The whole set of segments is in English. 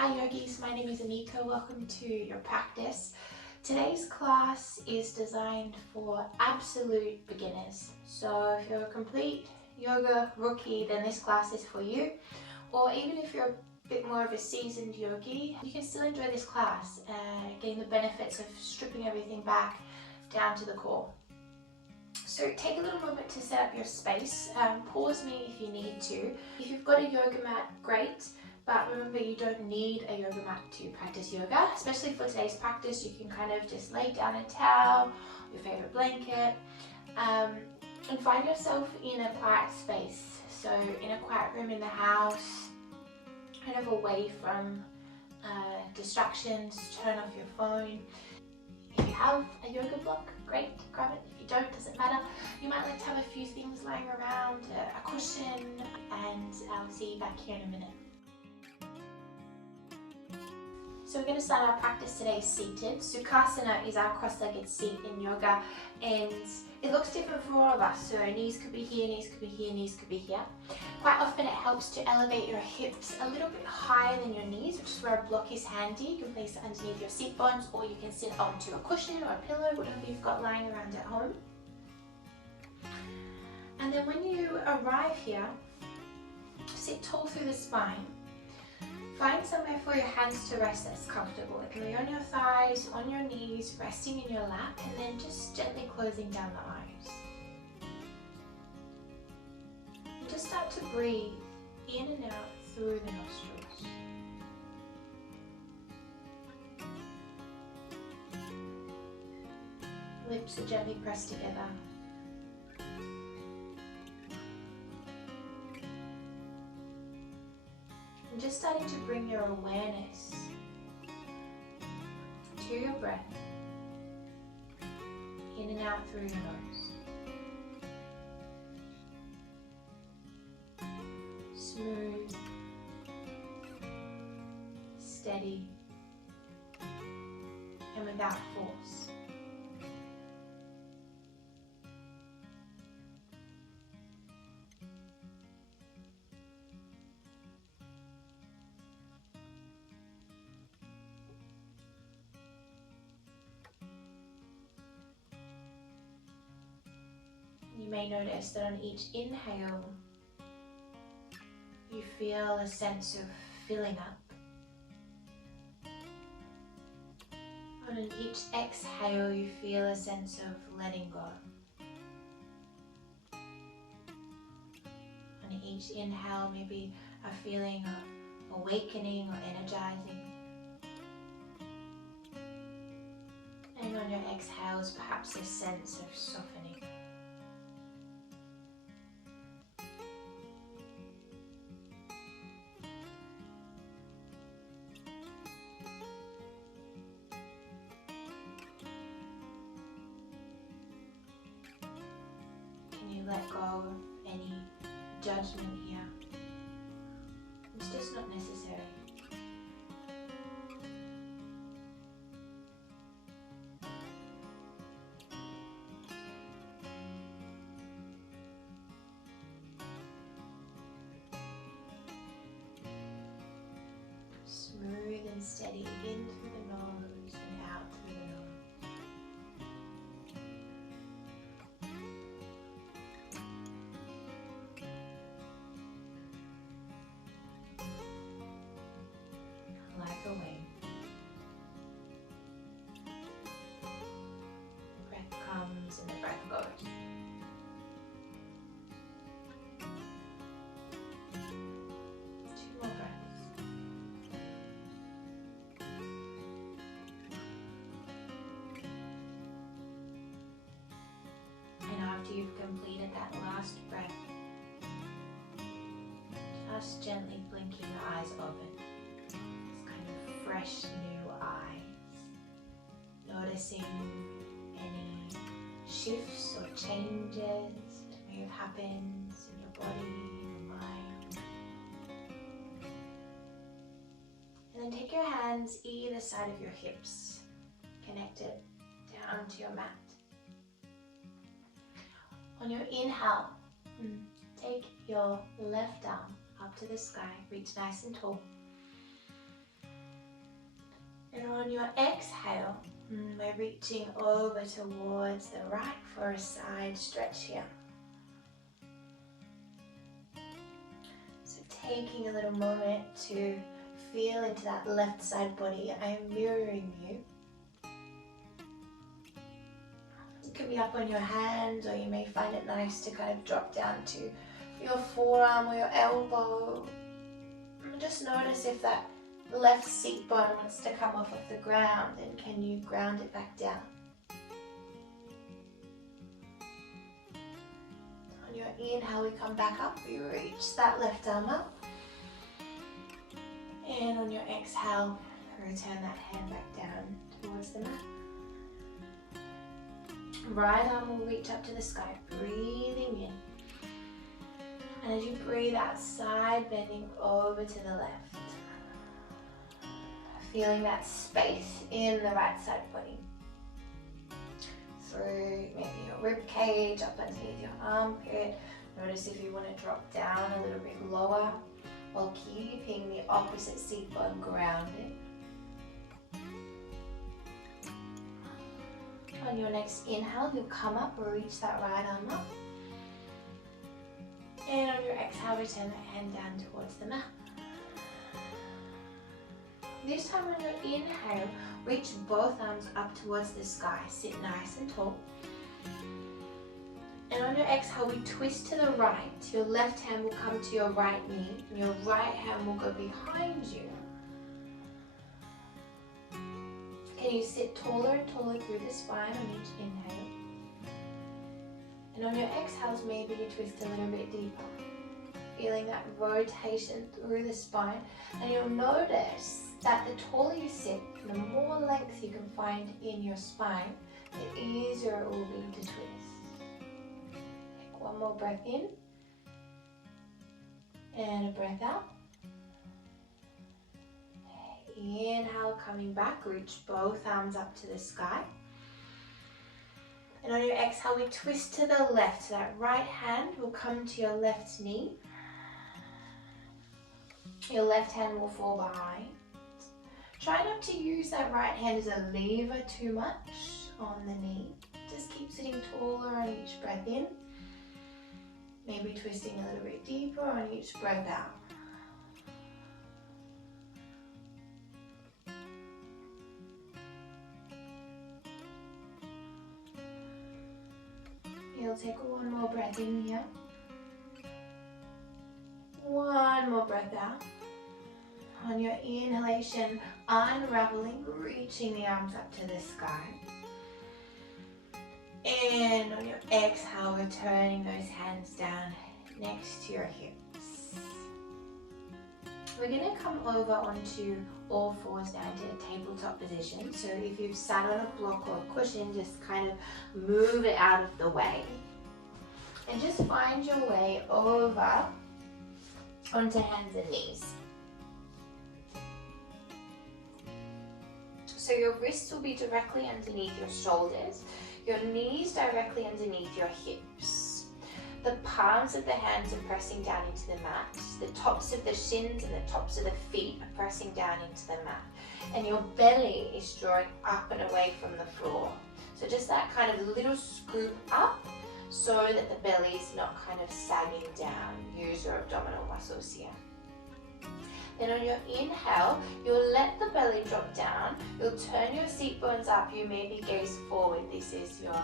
Hi yogis, my name is Anika. Welcome to your practice. Today's class is designed for absolute beginners. So if you're a complete yoga rookie, then this class is for you. Or even if you're a bit more of a seasoned yogi, you can still enjoy this class, getting the benefits of stripping everything back down to the core. So take a little moment to set up your space. Pause me if you need to. If you've got a yoga mat, great. But remember, you don't need a yoga mat to practice yoga, especially for today's practice. You can kind of just lay down a towel, your favorite blanket, and find yourself in a quiet space. So in a quiet room in the house, kind of away from distractions, turn off your phone. If you have a yoga block, great, grab it. If you don't, doesn't matter. You might like to have a few things lying around, a cushion, and I'll see you back here in a minute. So we're going to start our practice today seated. Sukhasana is our cross-legged seat in yoga, and it looks different for all of us. So our knees could be here, knees could be here, knees could be here. Quite often it helps to elevate your hips a little bit higher than your knees, which is where a block is handy. You can place it underneath your seat bones, or you can sit onto a cushion or a pillow, whatever you've got lying around at home. And then when you arrive here, sit tall through the spine. Find somewhere for your hands to rest that's comfortable. It can be on your thighs, on your knees, resting in your lap, and then just gently closing down the eyes. And just start to breathe in and out through the nostrils. Lips are gently pressed together. And just starting to bring your awareness to your breath, in and out through your nose. Smooth, steady, and without force. You may notice that on each inhale, you feel a sense of filling up. And on each exhale, you feel a sense of letting go. On each inhale, maybe a feeling of awakening or energizing. And on your exhales, perhaps a sense of softening. Let go of any judgment here. It's just not necessary. Smooth and steady in through the nose and out through the nose. Away. The breath comes and the breath goes. Two more breaths. And after you've completed that last breath, just gently blinking the eyes open. Fresh new eyes, noticing any shifts or changes that may have happened in your body and your mind. And then take your hands either side of your hips, connected down to your mat. On your inhale, take your left arm up to the sky, reach nice and tall. And on your exhale, we're reaching over towards the right for a side stretch here. So taking a little moment to feel into that left side body. I am mirroring you. You can be up on your hands, or you may find it nice to kind of drop down to your forearm or your elbow. And just notice if that left seat bone wants to come off of the ground, and can you ground it back down? On your inhale, we come back up, we reach that left arm up. And on your exhale, return that hand back down towards the mat. Right arm will reach up to the sky, breathing in. And as you breathe out, side bending over to the left. Feeling that space in the right side body. Through maybe your rib cage, up underneath your armpit. Notice if you want to drop down a little bit lower, while keeping the opposite seat bone grounded. On your next inhale, you'll come up or reach that right arm up. And on your exhale, return that hand down towards the mat. This time on your inhale, reach both arms up towards the sky. Sit nice and tall. And on your exhale, we twist to the right. Your left hand will come to your right knee, and your right hand will go behind you. Can you sit taller and taller through the spine on each inhale? And on your exhales, maybe you twist a little bit deeper. Feeling that rotation through the spine. And you'll notice that the taller you sit, the more length you can find in your spine, the easier it will be to twist. Take one more breath in. And a breath out. Inhale, coming back, reach both arms up to the sky. And on your exhale, we twist to the left. So that right hand will come to your left knee. Your left hand will fall behind. Try not to use that right hand as a lever too much on the knee. Just keep sitting taller on each breath in. Maybe twisting a little bit deeper on each breath out. You'll take one more breath in here. One more breath out. On your inhalation, unraveling, reaching the arms up to the sky. And on your exhale, returning those hands down next to your hips. We're going to come over onto all fours down to a tabletop position. So if you've sat on a block or a cushion, just kind of move it out of the way. And just find your way over onto hands and knees. So your wrists will be directly underneath your shoulders, your knees directly underneath your hips. The palms of the hands are pressing down into the mat. The tops of the shins and the tops of the feet are pressing down into the mat. And your belly is drawing up and away from the floor. So just that kind of little scoop up so that the belly is not kind of sagging down. Use your abdominal muscles here. Then on your inhale, you'll let the belly drop down. You'll turn your seat bones up. You maybe gaze forward. This is your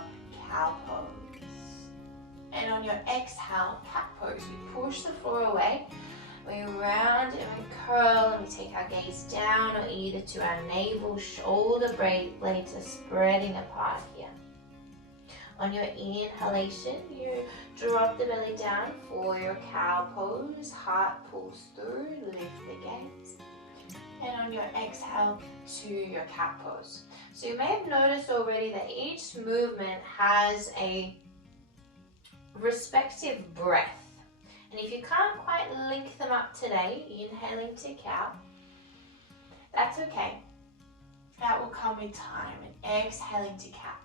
cow pose. And on your exhale, cat pose. We push the floor away. We round and we curl and we take our gaze down or either to our navel. Shoulder blades are spreading apart here. On your inhalation, you drop the belly down for your cow pose. Heart pulls through, lift the gaze. And on your exhale to your cat pose. So you may have noticed already that each movement has a respective breath. And if you can't quite link them up today, inhaling to cow, that's okay. That will come with time. And exhaling to cat.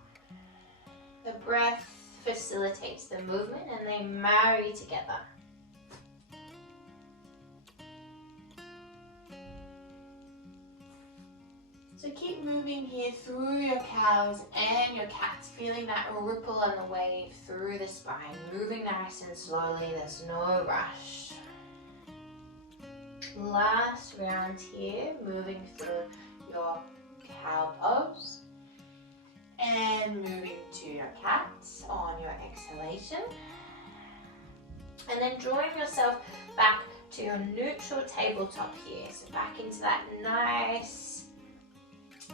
The breath facilitates the movement and they marry together. So keep moving here through your cows and your cats, feeling that ripple on the wave through the spine, moving nice and slowly, there's no rush. Last round here, moving through your cow pose and moving to your cats on your exhalation. And then drawing yourself back to your neutral tabletop here. So back into that nice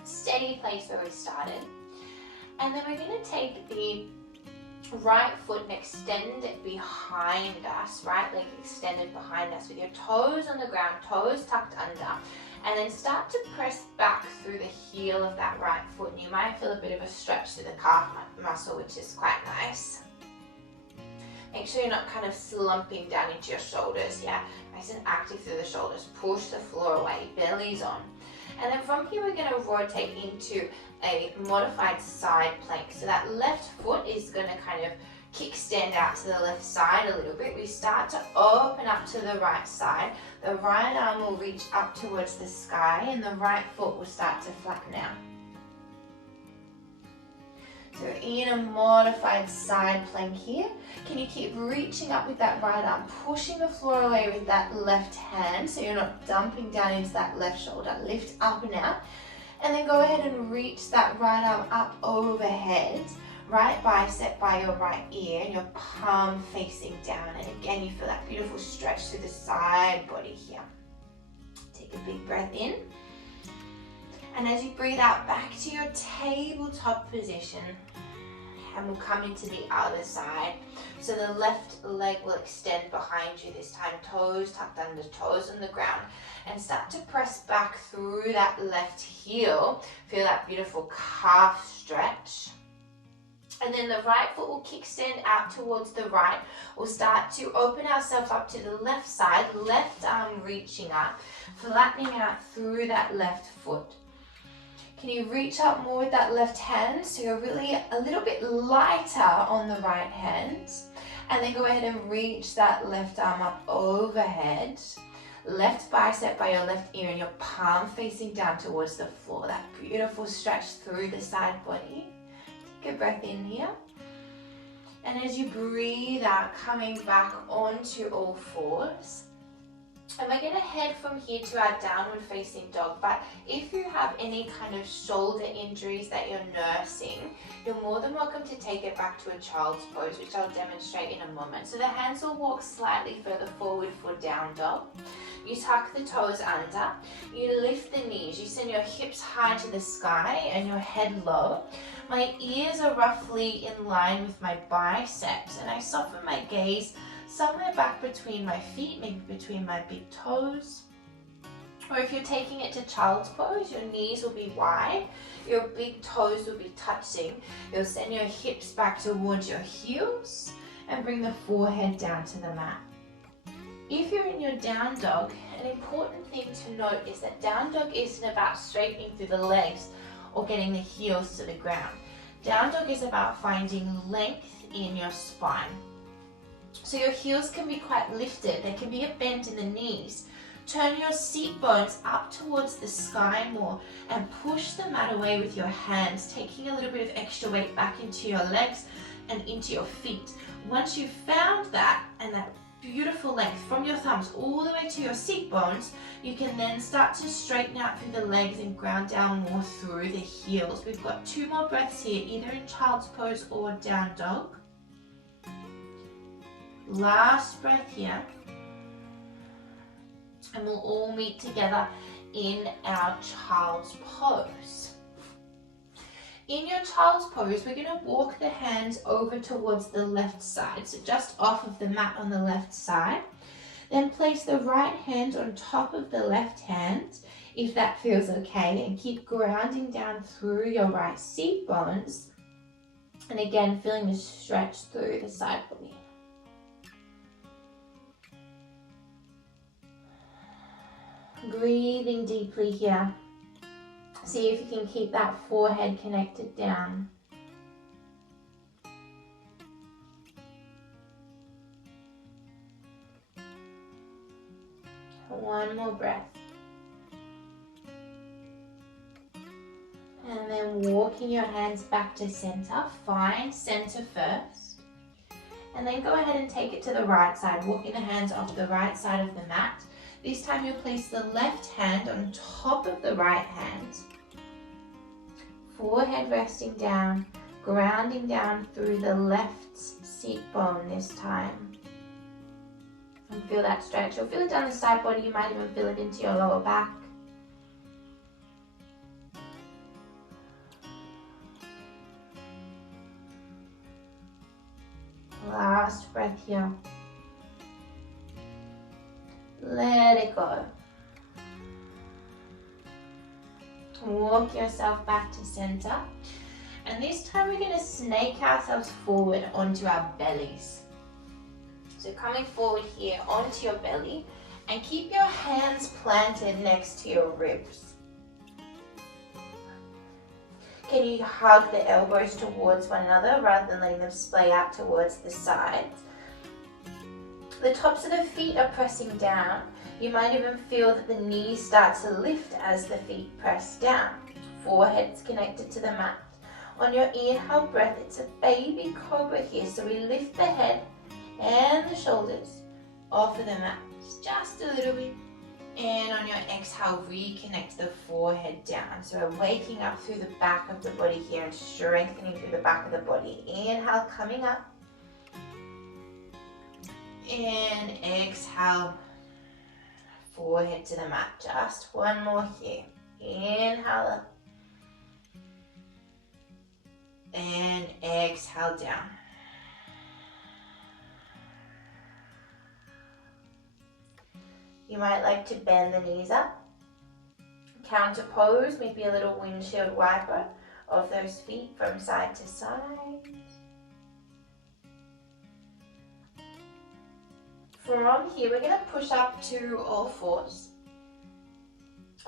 steady place where we started. And then we're going to take the right foot and extend it behind us, right leg extended behind us with your toes on the ground, toes tucked under, and then start to press back through the heel of that right foot. And you might feel a bit of a stretch through the calf muscle, which is quite nice. Make sure you're not kind of slumping down into your shoulders, yeah? Nice and active through the shoulders. Push the floor away, belly's on. And then from here, we're going to rotate into a modified side plank. So that left foot is going to kind of kickstand out to the left side a little bit. We start to open up to the right side. The right arm will reach up towards the sky and the right foot will start to flatten out. So in a modified side plank here, can you keep reaching up with that right arm, pushing the floor away with that left hand so you're not dumping down into that left shoulder. Lift up and out. And then go ahead and reach that right arm up overhead, right bicep by your right ear and your palm facing down. And again, you feel that beautiful stretch through the side body here. Take a big breath in. And as you breathe out, back to your tabletop position. And we'll come into the other side. So the left leg will extend behind you this time, toes tucked under, toes on the ground. And start to press back through that left heel. Feel that beautiful calf stretch. And then the right foot will kickstand out towards the right. We'll start to open ourselves up to the left side, left arm reaching up, flattening out through that left foot. Can you reach up more with that left hand so you're really a little bit lighter on the right hand? And then go ahead and reach that left arm up overhead. Left bicep by your left ear and your palm facing down towards the floor. That beautiful stretch through the side body. Take a breath in here. And as you breathe out, coming back onto all fours. And we're going to head from here to our downward facing dog. But if you have any kind of shoulder injuries that you're nursing, you're more than welcome to take it back to a child's pose, which I'll demonstrate in a moment. So the hands will walk slightly further forward for down dog. You tuck the toes under, you lift the knees, you send your hips high to the sky and your head low. My ears are roughly in line with my biceps and I soften my gaze somewhere back between my feet, maybe between my big toes. Or if you're taking it to child's pose, your knees will be wide, your big toes will be touching. You'll send your hips back towards your heels and bring the forehead down to the mat. If you're in your down dog, an important thing to note is that down dog isn't about straightening through the legs or getting the heels to the ground. Down dog is about finding length in your spine. So your heels can be quite lifted, there can be a bend in the knees. Turn your seat bones up towards the sky more and push the mat away with your hands, taking a little bit of extra weight back into your legs and into your feet. Once you've found that and that beautiful length from your thumbs all the way to your seat bones, you can then start to straighten out through the legs and ground down more through the heels. We've got 2 more breaths here, either in child's pose or down dog. Last breath here. And we'll all meet together in our child's pose. In your child's pose, we're going to walk the hands over towards the left side, so just off of the mat on the left side. Then place the right hand on top of the left hand, if that feels okay, and keep grounding down through your right seat bones. And again, feeling the stretch through the side body. Breathing deeply here. See if you can keep that forehead connected down. One more breath. And then walking your hands back to center. Find center first. And then go ahead and take it to the right side, walking the hands off the right side of the mat. This time you'll place the left hand on top of the right hand. Forehead resting down, grounding down through the left seat bone this time. And feel that stretch. You'll feel it down the side body, you might even feel it into your lower back. Last breath here. Let it go. Walk yourself back to center. And this time we're going to snake ourselves forward onto our bellies. So coming forward here onto your belly and keep your hands planted next to your ribs. Can you hug the elbows towards one another rather than letting them splay out towards the sides? The tops of the feet are pressing down. You might even feel that the knees start to lift as the feet press down. Forehead's connected to the mat. On your inhale breath, it's a baby cobra here. So we lift the head and the shoulders off of the mat. Just a little bit. And on your exhale, reconnect the forehead down. So we're waking up through the back of the body here and strengthening through the back of the body. Inhale, coming up. And exhale, forehead to the mat. Just one more here. Inhale up. And exhale down. You might like to bend the knees up. Counter pose, maybe a little windshield wiper of those feet from side to side. From here, we're going to push up to all fours.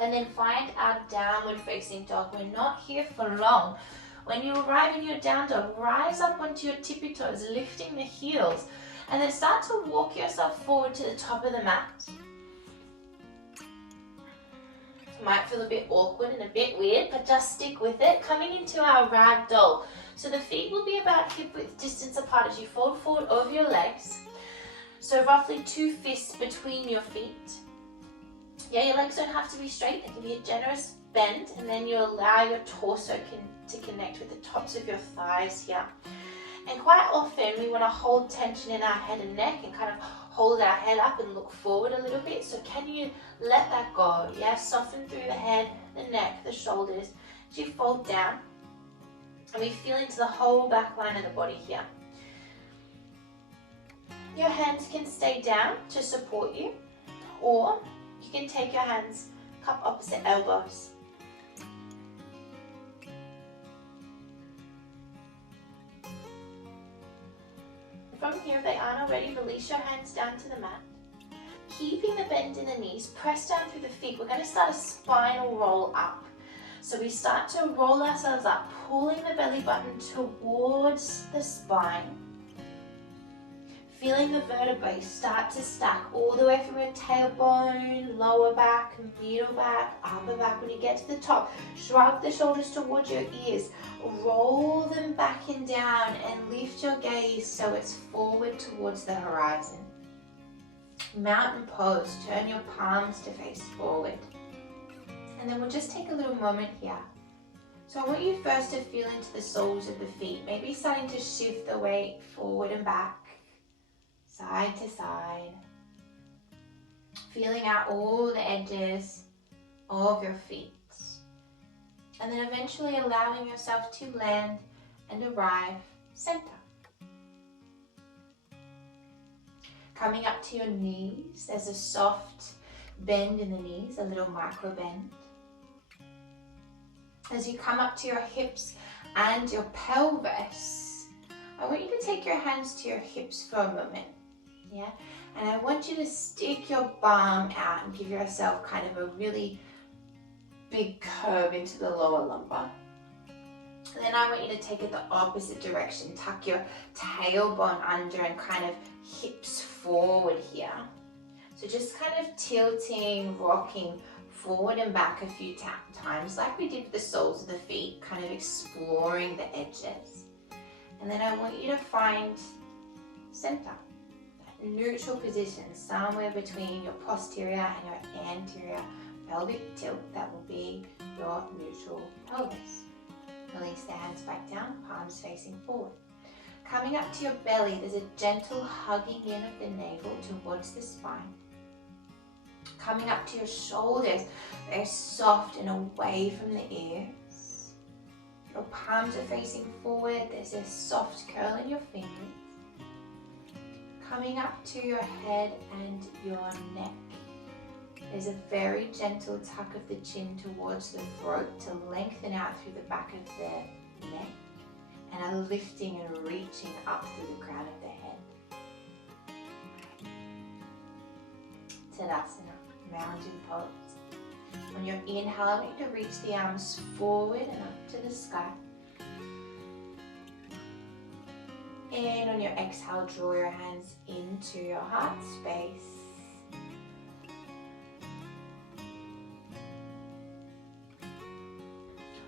And then find our downward facing dog. We're not here for long. When you arrive in your down dog, rise up onto your tippy toes, lifting the heels. And then start to walk yourself forward to the top of the mat. It might feel a bit awkward and a bit weird, but just stick with it. Coming into our rag doll. So the feet will be about hip width distance apart as you fold forward over your legs. So roughly 2 fists between your feet. Yeah, your legs don't have to be straight. They can be a generous bend, and then you allow your torso to connect with the tops of your thighs here. And quite often we want to hold tension in our head and neck and kind of hold our head up and look forward a little bit. So can you let that go? Yeah, soften through the head, the neck, the shoulders as you fold down. And we feel into the whole back line of the body here. Your hands can stay down to support you, or you can take your hands, cup opposite elbows. From here, if they aren't already, release your hands down to the mat. Keeping the bend in the knees, press down through the feet. We're going to start a spinal roll up. So we start to roll ourselves up, pulling the belly button towards the spine. Feeling the vertebrae start to stack all the way from your tailbone, lower back, middle back, upper back. When you get to the top, shrug the shoulders towards your ears. Roll them back and down and lift your gaze so it's forward towards the horizon. Mountain pose, turn your palms to face forward. And then we'll just take a little moment here. So I want you first to feel into the soles of the feet, maybe starting to shift the weight forward and back, side to side. Feeling out all the edges of your feet. And then eventually allowing yourself to land and arrive center. Coming up to your knees, there's a soft bend in the knees, a little micro bend. As you come up to your hips and your pelvis, I want you to take your hands to your hips for a moment. Yeah, and I want you to stick your bum out and give yourself kind of a really big curve into the lower lumbar. And then I want you to take it the opposite direction. Tuck your tailbone under and kind of hips forward here. So just kind of tilting, rocking forward and back a few times like we did with the soles of the feet, kind of exploring the edges. And then I want you to find center, that neutral position, somewhere between your posterior and your anterior pelvic tilt. That will be your neutral pelvis. Release the hands back down, palms facing forward. Coming up to your belly, there's a gentle hugging in of the navel towards the spine. Coming up to your shoulders, they're soft and away from the ears. Your palms are facing forward, there's a soft curl in your fingers. Coming up to your head and your neck, there's a very gentle tuck of the chin towards the throat to lengthen out through the back of the neck, and a lifting and reaching up through the crown of the head. Tadasana, mountain pose. On your inhale, I want you to reach the arms forward and up to the sky. And on your exhale, draw your hands into your heart space.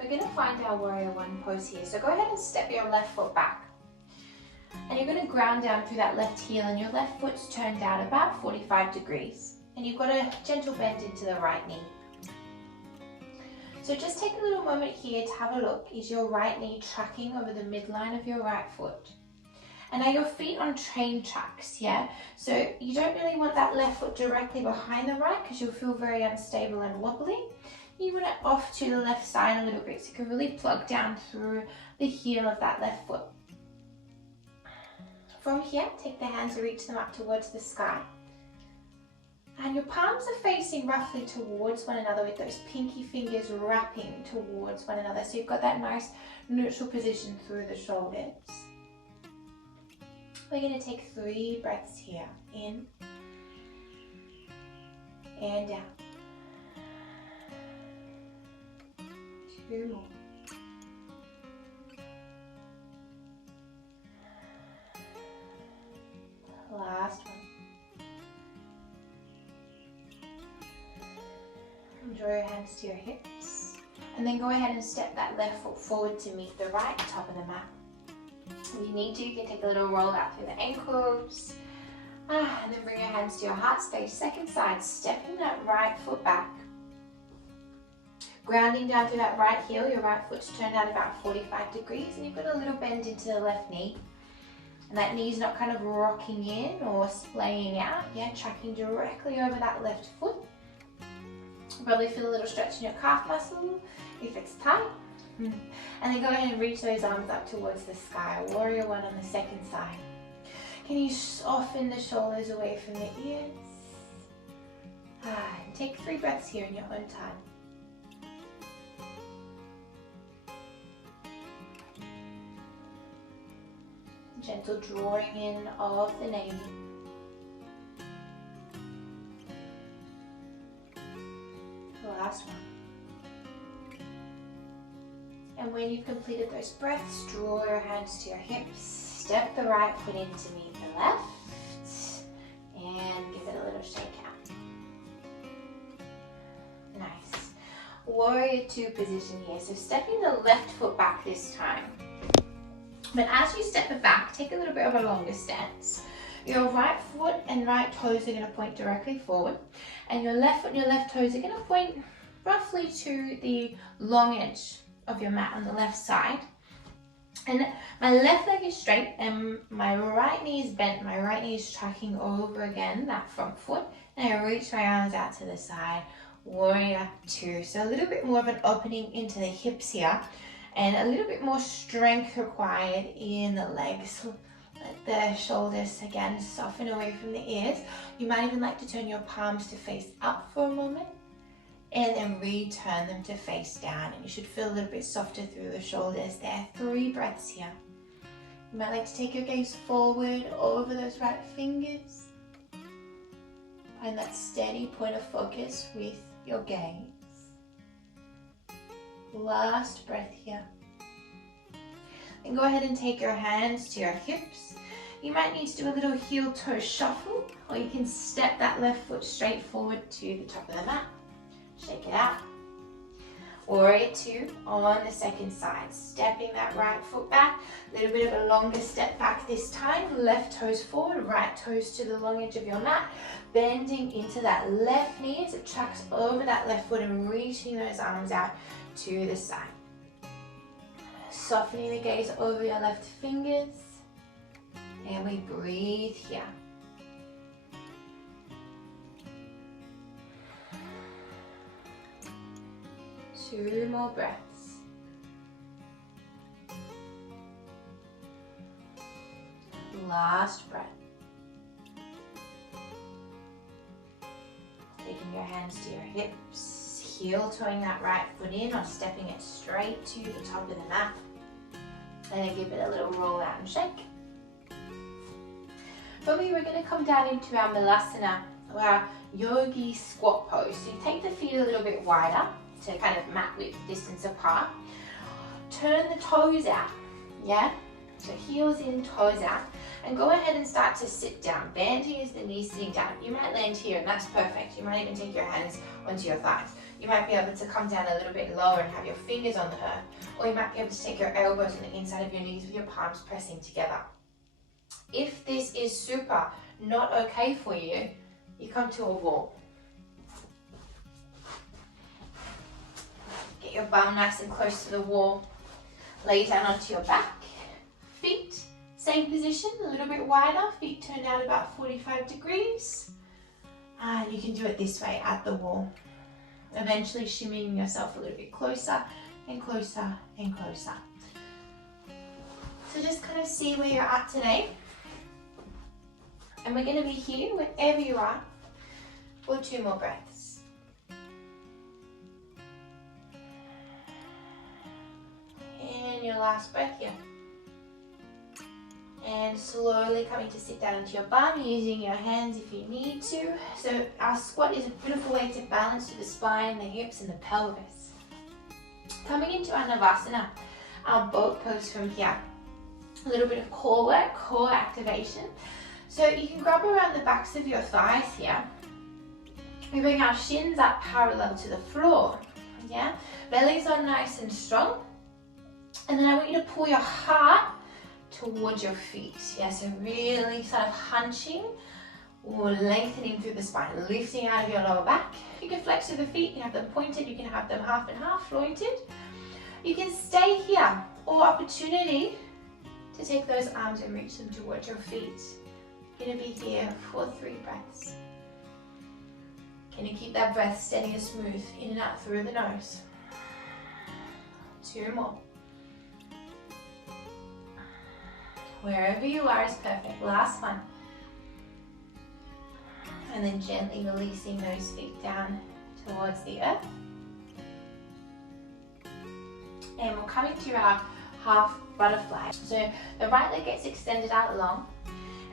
We're going to find our warrior one pose here. So go ahead and step your left foot back. And you're going to ground down through that left heel, and your left foot's turned out about 45 degrees. And you've got a gentle bend into the right knee. So just take a little moment here to have a look. Is your right knee tracking over the midline of your right foot? And are your feet on train tracks, yeah? So you don't really want that left foot directly behind the right because you'll feel very unstable and wobbly. You want it off to the left side a little bit so you can really plug down through the heel of that left foot. From here, take the hands and reach them up towards the sky. And your palms are facing roughly towards one another with those pinky fingers wrapping towards one another. So you've got that nice neutral position through the shoulders. We're going to take 3 breaths here. In and out. 2 more. Last one. And draw your hands to your hips. And then go ahead and step that left foot forward to meet the right, top of the mat. If you need to, you can take a little roll out through the ankles. And then bring your hands to your heart space. Second side, stepping that right foot back. Grounding down through that right heel, your right foot's turned out about 45 degrees, and you've got a little bend into the left knee. And that knee's not kind of rocking in or splaying out, yeah, tracking directly over that left foot. You'll probably feel a little stretch in your calf muscle if it's tight. And then go ahead and reach those arms up towards the sky. Warrior one on the second side. Can you soften the shoulders away from the ears? And take 3 breaths here in your own time. Gentle drawing in of the navel. The last one. And when you've completed those breaths, draw your hands to your hips, step the right foot in to meet the left, and give it a little shake out. Nice. Warrior two position here. So stepping the left foot back this time. But as you step it back, take a little bit of a longer stance. Your right foot and right toes are going to point directly forward, and your left foot and your left toes are going to point roughly to the long edge of your mat on the left side. And my left leg is straight and my right knee is bent. My right knee is tracking over again, that front foot. And I reach my arms out to the side, warrior two. So a little bit more of an opening into the hips here and a little bit more strength required in the legs. Let the shoulders again soften away from the ears. You might even like to turn your palms to face up for a moment and then return them to face down, and you should feel a little bit softer through the shoulders there. 3 breaths here. You might like to take your gaze forward over those right fingers. Find that steady point of focus with your gaze. Last breath here. And go ahead and take your hands to your hips. You might need to do a little heel toe shuffle, or you can step that left foot straight forward to the top of the mat. shake it out. Warrior 2 on the second side, stepping that right foot back, a little bit of a longer step back this time, left toes forward, right toes to the long edge of your mat, bending into that left knee as it tracks over that left foot and reaching those arms out to the side. Softening the gaze over your left fingers, and we breathe here. Two more breaths. Last breath. Taking your hands to your hips, heel toeing that right foot in or stepping it straight to the top of the mat. And then give it a little roll out and shake. From here, we're going to come down into our Malasana, or our yogi squat pose. So you take the feet a little bit wider to kind of mat width distance apart. Turn the toes out, yeah? So heels in, toes out. And go ahead and start to sit down. Banding is the knees sitting down. You might land here and that's perfect. You might even take your hands onto your thighs. You might be able to come down a little bit lower and have your fingers on the earth. Or you might be able to take your elbows on the inside of your knees with your palms pressing together. If this is super not okay for you, you come to a wall. Get your bum nice and close to the wall. Lay down onto your back. Feet, same position, a little bit wider. Feet turned out about 45 degrees. And you can do it this way at the wall. Eventually shimmying yourself a little bit closer and closer and closer. So just kind of see where you're at today. And we're going to be here wherever you are for 2 more breaths. And your last breath here. And slowly coming to sit down onto your bum, using your hands if you need to. So our squat is a beautiful way to balance through the spine, the hips and the pelvis. Coming into our Navasana, our boat pose from here. A little bit of core work, core activation. So you can grab around the backs of your thighs here. We bring our shins up parallel to the floor. Yeah, belly's on nice and strong. And then I want you to pull your heart towards your feet. Yeah, so really sort of hunching or lengthening through the spine, lifting out of your lower back. You can flex through the feet, you can have them pointed, you can have them half and half, floated. You can stay here, or opportunity to take those arms and reach them towards your feet. You're gonna be here for 3 breaths. Can you keep that breath steady and smooth, in and out through the nose? 2 more. Wherever you are is perfect. Last one. And then gently releasing those feet down towards the earth. And we're coming to our half butterfly. So the right leg gets extended out long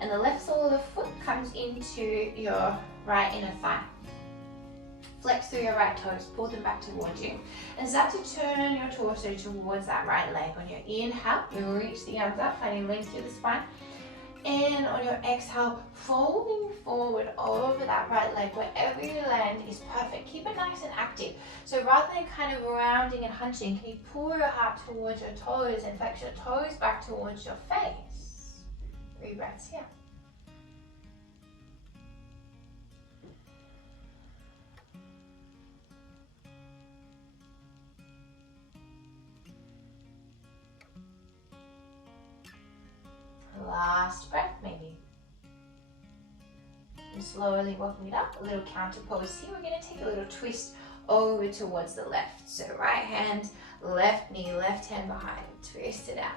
and the left sole of the foot comes into your right inner thigh. Flex through your right toes, pull them back towards you. And start to turn your torso towards that right leg. On your inhale, you reach the arms up, finding length through the spine. And on your exhale, folding forward over that right leg. Wherever you land is perfect. Keep it nice and active. So rather than kind of rounding and hunching, can you pull your heart towards your toes and flex your toes back towards your face? 3 breaths here. Last breath maybe. And slowly walking it up, a little counter pose here. We're going to take a little twist over towards the left. So right hand, left knee, left hand behind. Twist it out.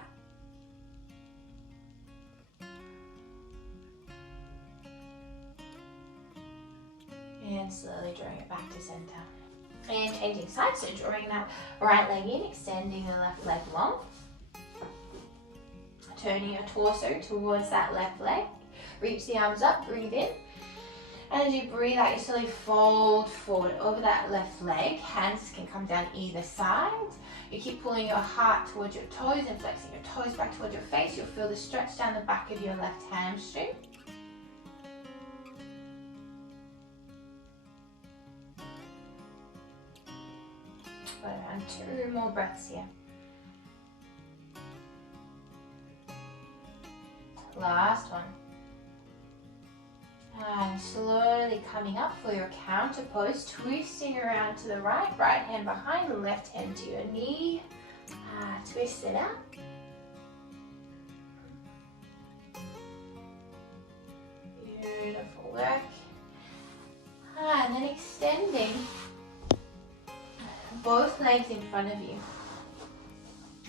And slowly drawing it back to center. And changing sides, so drawing that right leg in, extending the left leg long. Turning your torso towards that left leg. Reach the arms up, breathe in. And as you breathe out, you slowly fold forward over that left leg. Hands can come down either side. You keep pulling your heart towards your toes and flexing your toes back towards your face. You'll feel the stretch down the back of your left hamstring. Got around 2 more breaths here. Last one. And slowly coming up for your counter pose, twisting around to the right, right hand behind the left hand to your knee. Twist it out. Beautiful work. And then extending both legs in front of you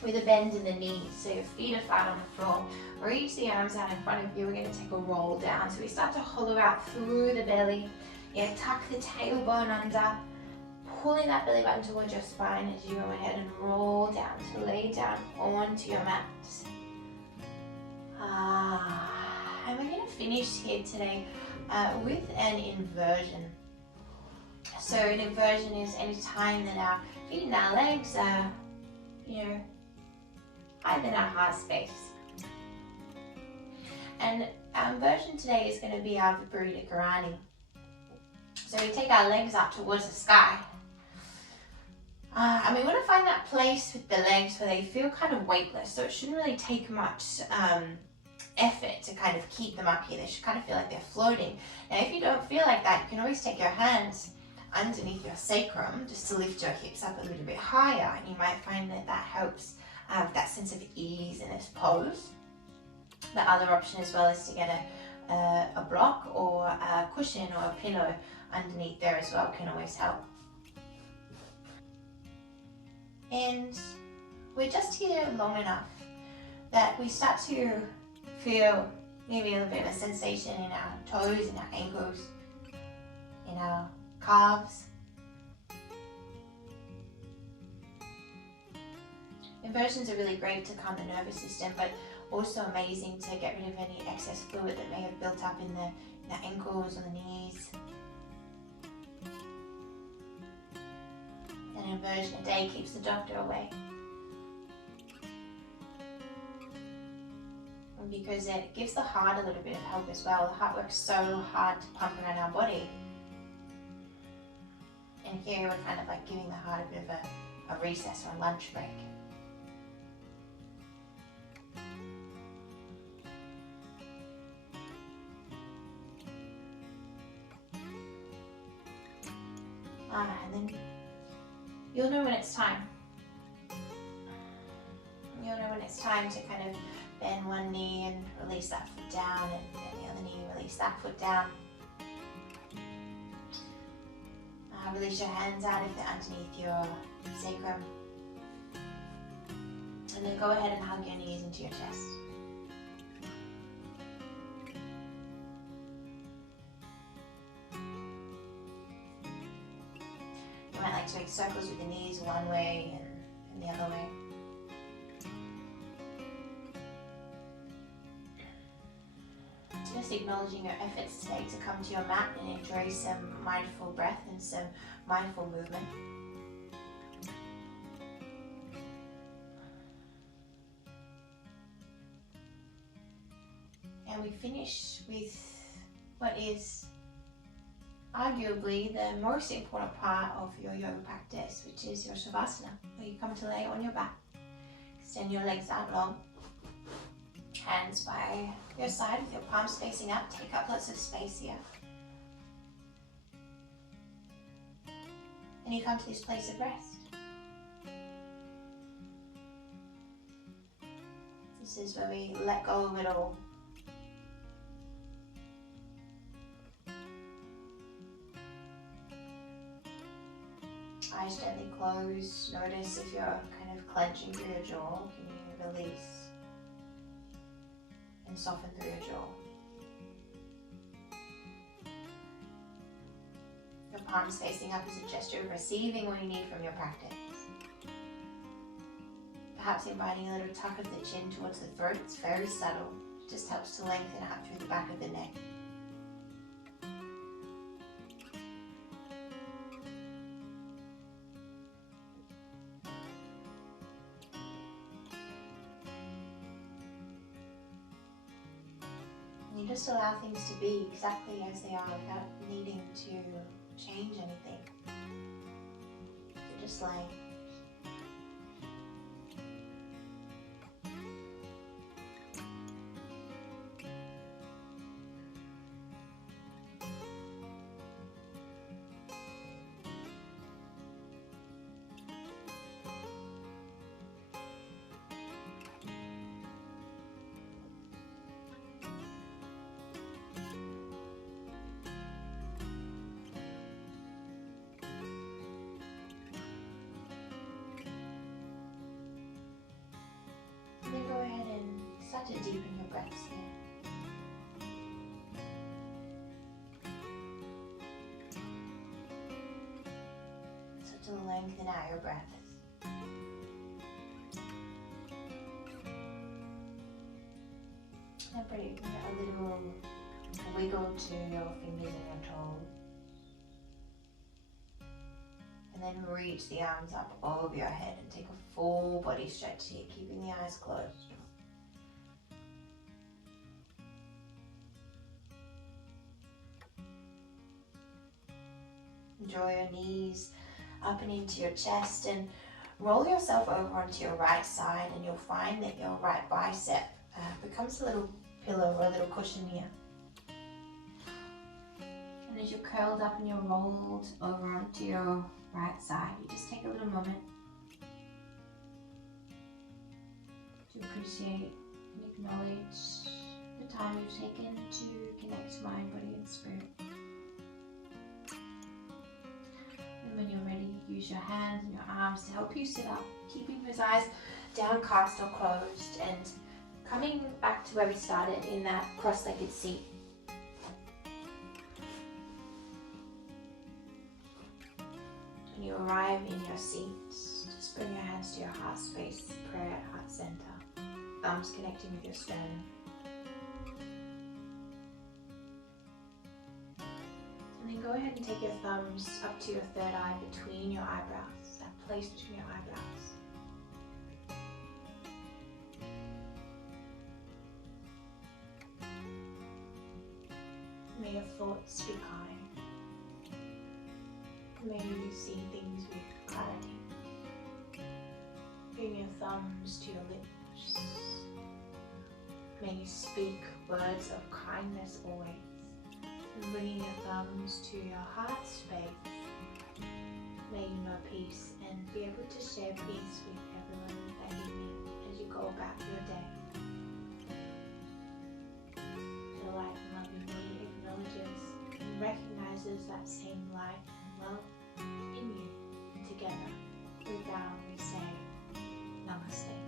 with a bend in the knees, so your feet are flat on the floor. Reach the arms out in front of you. We're going to take a roll down. So we start to hollow out through the belly. Yeah, tuck the tailbone under, pulling that belly button towards your spine as you go ahead and roll down to lay down onto your mat. And we're going to finish here today with an inversion. So an inversion is any time that our feet and our legs are, higher than our heart space. And our inversion today is going to be our Viparita Karani. So we take our legs up towards the sky. And we want to find that place with the legs where they feel kind of weightless. So it shouldn't really take much effort to kind of keep them up here. They should kind of feel like they're floating. Now if you don't feel like that, you can always take your hands underneath your sacrum just to lift your hips up a little bit higher. And you might find that that helps that sense of ease in this pose. The other option as well is to get a block or a cushion or a pillow underneath there as well, can always help. And we're just here long enough that we start to feel maybe a little bit of a sensation in our toes, in our ankles, in our calves. Inversions are really great to calm the nervous system, but also amazing to get rid of any excess fluid that may have built up in the ankles or the knees. An inversion a day keeps the doctor away. And because it gives the heart a little bit of help as well. The heart works so hard to pump around our body. And here we're kind of like giving the heart a bit of a recess or a lunch break. And then you'll know when it's time. You'll know when it's time to kind of bend one knee and release that foot down, and then the other knee, release that foot down. Release your hands out if they're underneath your sacrum. And then go ahead and hug your knees into your chest. You might like to make circles with the knees one way and the other way. Just acknowledging your efforts today to come to your mat and enjoy some mindful breath and some mindful movement. And we finish with what is arguably the most important part of your yoga practice, which is your Shavasana, where you come to lay on your back. Extend your legs out long. Hands by your side with your palms facing up. Take up lots of space here. And you come to this place of rest. This is where we let go of it all. Eyes gently closed. Notice if you're kind of clenching through your jaw. Can you release and soften through your jaw? Your palms facing up is a gesture of receiving what you need from your practice. Perhaps inviting a little tuck of the chin towards the throat. It's very subtle. It just helps to lengthen out through the back of the neck. You just allow things to be exactly as they are without needing to change anything. So just lay, to deepen your breaths here. So to lengthen out your breaths. And bring a little wiggle to your fingers and your toes. And then reach the arms up over your head and take a full body stretch here, keeping the eyes closed. Draw your knees up and into your chest and roll yourself over onto your right side, and you'll find that your right bicep becomes a little pillow or a little cushion here. And as you're curled up and you're rolled over onto your right side, you just take a little moment to appreciate and acknowledge the time you've taken to connect to mind, body and spirit. And when you're ready, use your hands and your arms to help you sit up, keeping those eyes downcast or closed, and coming back to where we started in that cross-legged seat. When you arrive in your seat, just bring your hands to your heart space, prayer at heart center, thumbs connecting with your sternum. And then go ahead and take your thumbs up to your third eye between your eyebrows, that place between your eyebrows. May your thoughts be kind. May you see things with clarity. Bring your thumbs to your lips. May you speak words of kindness always. And bringing your thumbs to your heart space. May you know peace and be able to share peace with everyone that you meet as you go about your day. The light and love in me acknowledges and recognizes that same light and love in you. And together, we bow and we say, Namaste.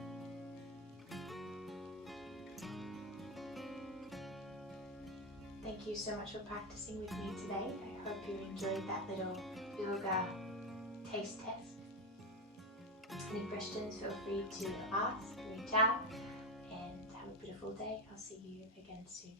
Thank you so much for practicing with me today. I hope you enjoyed that little yoga taste test. Any questions, feel free to ask, reach out, and have a beautiful day. I'll see you again soon.